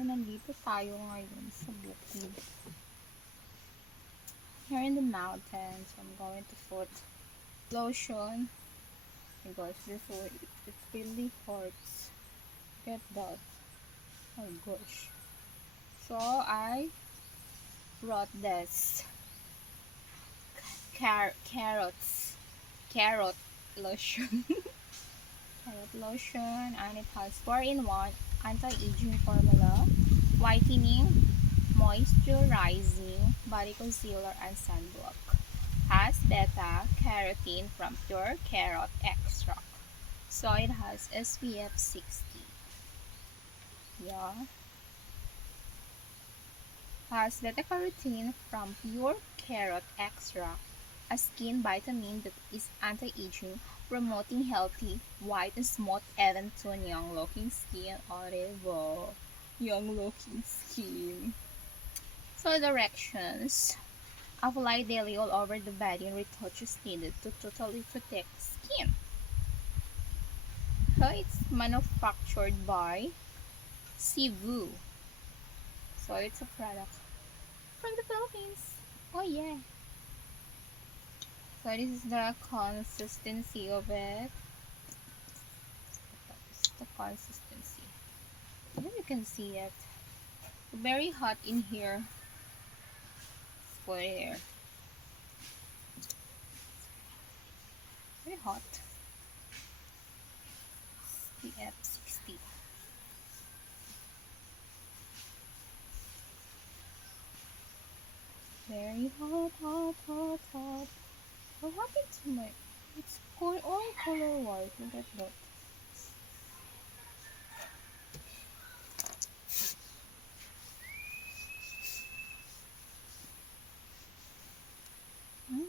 So, nandito tayo ngayon sa bukid. Here in the mountains, I'm going to put lotion because before it really hurts. Get that. Oh gosh. So, I brought this carrot lotion. Carrot lotion, and it has 4-in-1 anti-aging formula, whitening, moisturizing, body concealer, and sunblock. Has beta carotene from pure carrot extract. So it has SPF 60. Yeah. Has beta carotene from pure carrot extract, a skin vitamin that is anti-aging, promoting healthy, white, and smooth, even tone young-looking skin. Horrible. Young-looking skin. So directions. Apply daily all over the body and retouches needed to totally protect skin. So it's manufactured by Cebu. So it's a product from the Philippines. Oh yeah. So this is the consistency of it. This is the consistency. I hope you can see it. Very hot in here. Let's put it here. Very hot. SPF 60. Very hot, hot, hot, hot. What happened to my... It's all color white. Look at that.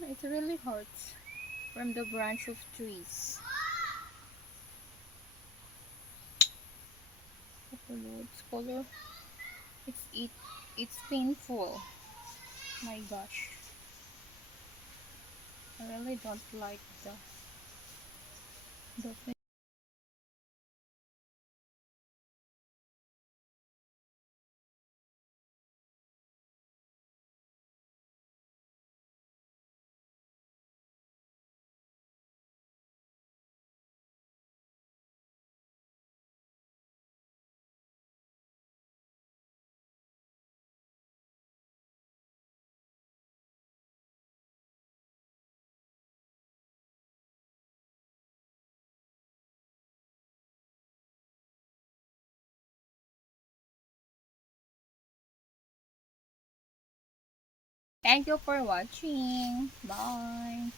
It really hurts from the branch of trees. It's color. It's painful. My gosh. I really don't like the Thank you for watching. Bye.